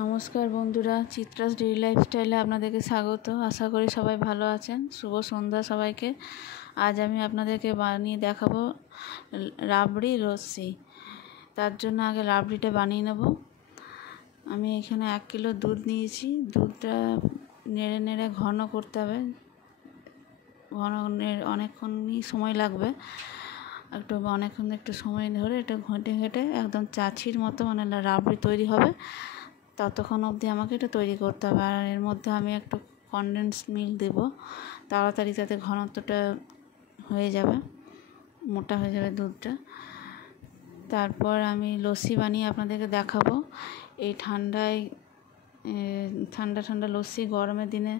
নমস্কার বন্ধুরা, চিত্রাস ডেইলি লাইফস্টাইলে আপনাদেরকে স্বাগত। আশা করি সবাই ভালো আছেন। শুভ সন্ধ্যা সবাইকে। আজ আমি আপনাদেরকে বানিয়ে দেখাবো রাবড়ি লস্যি। তার জন্য আগে রাবড়িটা বানিয়ে নেব। আমি এখানে 1 কিলো দুধ নিয়েছি। দুধটা নেড়ে নেড়ে ঘন করতে হবে। অনেকক্ষণই সময় লাগবে। অনেকক্ষণ একটু সময় ধরে এটা ঘেঁটে ঘেঁটে একদম চাছির মতো রাবড়ি তৈরি হবে। ততক্ষণ অবধি আমাকে এটা তৈরি করতে হবে। আর এর মধ্যে আমি একটু কনডেন্স মিল্ক দেবো, তাড়াতাড়ি তাতে ঘনত্বটা হয়ে যাবে, মোটা হয়ে যাবে দুধটা। তারপর আমি লস্যি বানিয়ে আপনাদেরকে দেখাবো। এই ঠান্ডায় ঠান্ডা ঠান্ডা লস্যি গরমের দিনে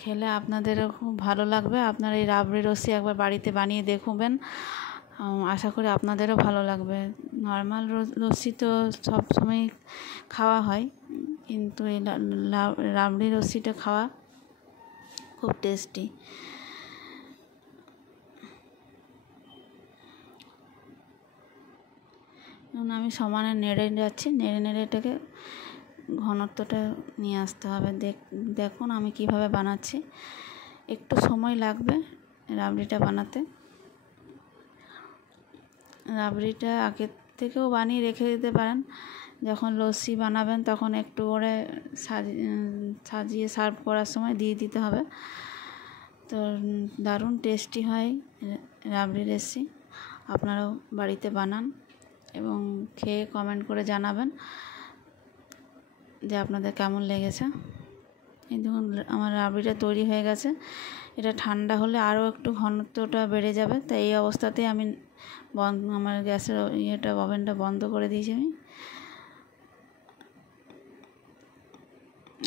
খেলে আপনাদেরও খুব ভালো লাগবে। আপনারা এই রাবড়ি লস্যি একবার বাড়িতে বানিয়ে দেখবেন, আশা করি আপনাদেরও ভালো লাগবে। নর্মাল লস্যি তো সব সময় খাওয়া হয়, কিন্তু এই রাবড়ি লস্যিটা খাওয়া খুব টেস্টি। এখন আমি সমানে নেড়ে যাচ্ছি, নেড়ে নেড়ে এটাকে ঘনত্বটা নিয়ে আসতে হবে। দেখুন আমি কিভাবে বানাচ্ছি। একটু সময় লাগবে রাবড়িটা বানাতে। রাবড়িটা আগের থেকেও বানিয়ে রেখে দিতে পারেন। যখন লস্যি বানাবেন তখন একটু করে সাজিয়ে সার্ভ করার সময় দিয়ে দিতে হবে। তো দারুণ টেস্টি হয় রাবড়ি লস্যি। আপনারাও বাড়িতে বানান এবং খেয়ে কমেন্ট করে জানাবেন যে আপনাদের কেমন লেগেছে। এই দেখুন আমার রাবড়িটা তৈরি হয়ে গেছে। এটা ঠান্ডা হলে আরও একটু ঘনত্বটা বেড়ে যাবে। তাই এই অবস্থাতেই আমি আমার গ্যাসের ওভেনটা বন্ধ করে দিয়েছি।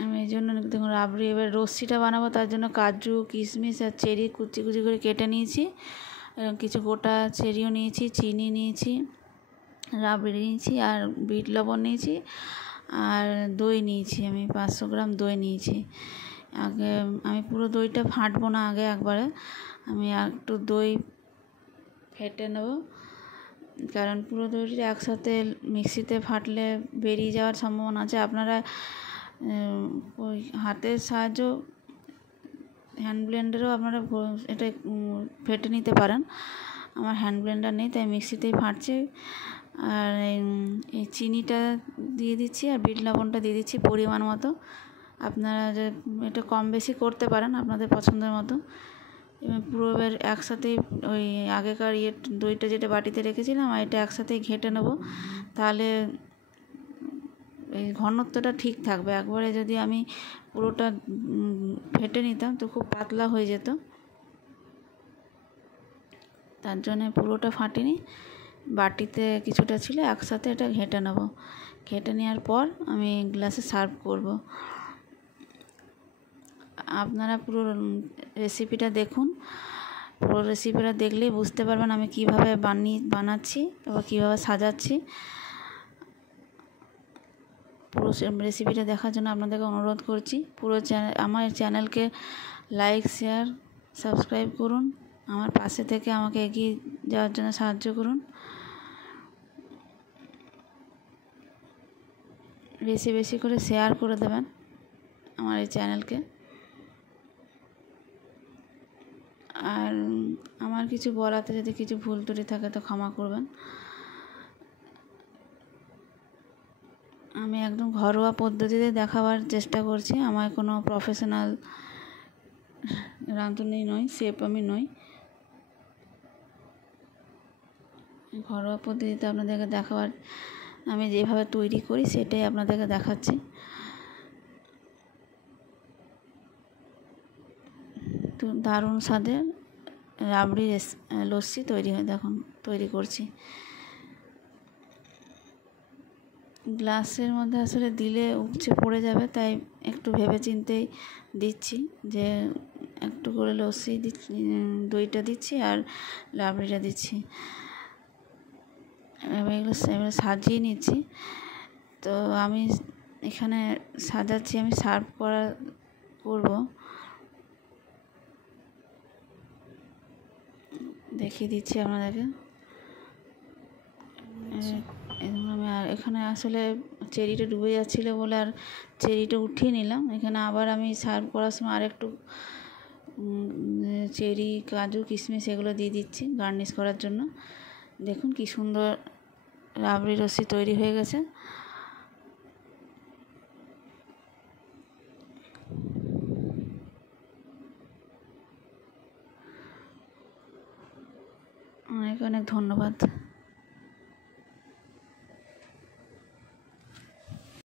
আমি এই জন্য দেখুন রাবড়ি এবার লস্যিটা বানাবো, তার জন্য কাজু কিশমিশ আর চেরি কুচি কুচি করে কেটে নিয়েছি। কিছু গোটা চেরিও নিয়েছি, চিনি নিয়েছি, রাবড়ি নিয়েছি আর বিট লবণ নিয়েছি আর দই নিয়েছি। আমি 500 গ্রাম দই নিয়েছি। আগে আমি পুরো দইটা ফাটবো না, আগে একবারে আমি একটু দই ফেটে নেব, কারণ পুরো দইটা একসাথে মিক্সিতে ফাটলে বেরিয়ে যাওয়ার সম্ভাবনা আছে। আপনারা ওই হাতের সাহায্য হ্যান্ড ব্লেন্ডারও আপনারা এটা ফেটে নিতে পারেন। আমার হ্যান্ড ব্লেন্ডার নেই, তাই মিক্সিতেই ফাটছে। আর এই চিনিটা দিয়ে দিচ্ছি আর বিট লবণটা দিয়ে দিচ্ছি পরিমাণ মতো। আপনারা যে এটা কম বেশি করতে পারেন আপনাদের পছন্দের মতো। এবার পুরো এবার একসাথেই ওই আগেকার দইটা যেটা বাটিতে রেখেছিলাম আর এটা একসাথেই ঘেঁটে নেব, তাহলে এই ঘনত্বটা ঠিক থাকবে। একবারে যদি আমি পুরোটা ফেটে নিতাম তো খুব পাতলা হয়ে যেত। তার জন্য পুরোটা ফাটিনি, বাটিতে কিছুটা ছিল, একসাথে এটা ঘেঁটে নেব। ঘেঁটে নেওয়ার পর আমি গ্লাসে সার্ভ করব। আপনারা পুরো রেসিপিটা দেখুন। পুরো রেসিপিটা দেখলেই বুঝতে পারবেন আমি কীভাবে বানাচ্ছি বা কীভাবে সাজাচ্ছি। পুরো রেসিপিটা দেখার জন্য আপনাদেরকে অনুরোধ করছি। পুরো আমার চ্যানেলকে লাইক শেয়ার সাবস্ক্রাইব করুন। আমার পাশে থেকে আমাকে এগিয়ে যাওয়ার জন্য সাহায্য করুন। বেশি বেশি করে শেয়ার করে দেবেন আমার এই চ্যানেলকে। আর আমার কিছু বলাতে যদি কিছু ভুল ত্রুটি থাকে তো ক্ষমা করবেন। আমি একদম ঘরোয়া পদ্ধতিতে দেখাবার চেষ্টা করছি। আমার কোনো প্রফেশনাল রাঁধুনি নই, শেফ আমি নই। ঘরোয়া পদ্ধতিতে আপনাদেরকে দেখাবার, আমি যেভাবে তৈরি করি সেটাই আপনাদেরকে দেখাচ্ছি। তো দারুণ স্বাদের রাবড়ি লস্যি তৈরি করছি। গ্লাসের মধ্যে আসলে দিলে উপচে পড়ে যাবে, তাই একটু ভেবেচিন্তেই দিচ্ছি যে একটু করে লস্যি দিচ্ছি, দইটা দিচ্ছি আর রাবড়িটা দিচ্ছি। এগুলো সাজিয়ে নিচ্ছি। তো আমি এখানে সাজাচ্ছি, আমি সার্ভ করব। দেখিয়ে দিচ্ছি আপনাদেরকে। এবং আমি আর এখানে আসলে চেরিটা ডুবে যাচ্ছিলো বলে আর চেরিটা উঠিয়ে নিলাম। এখানে আবার আমি সার্ভ করার সময় আর একটু চেরি, কাজু, কিশমিশ এগুলো দিয়ে দিচ্ছি গার্নিশ করার জন্য। দেখুন কি সুন্দর রাবড়ি লস্যি তৈরি হয়ে গেছে। অনেক অনেক ধন্যবাদ।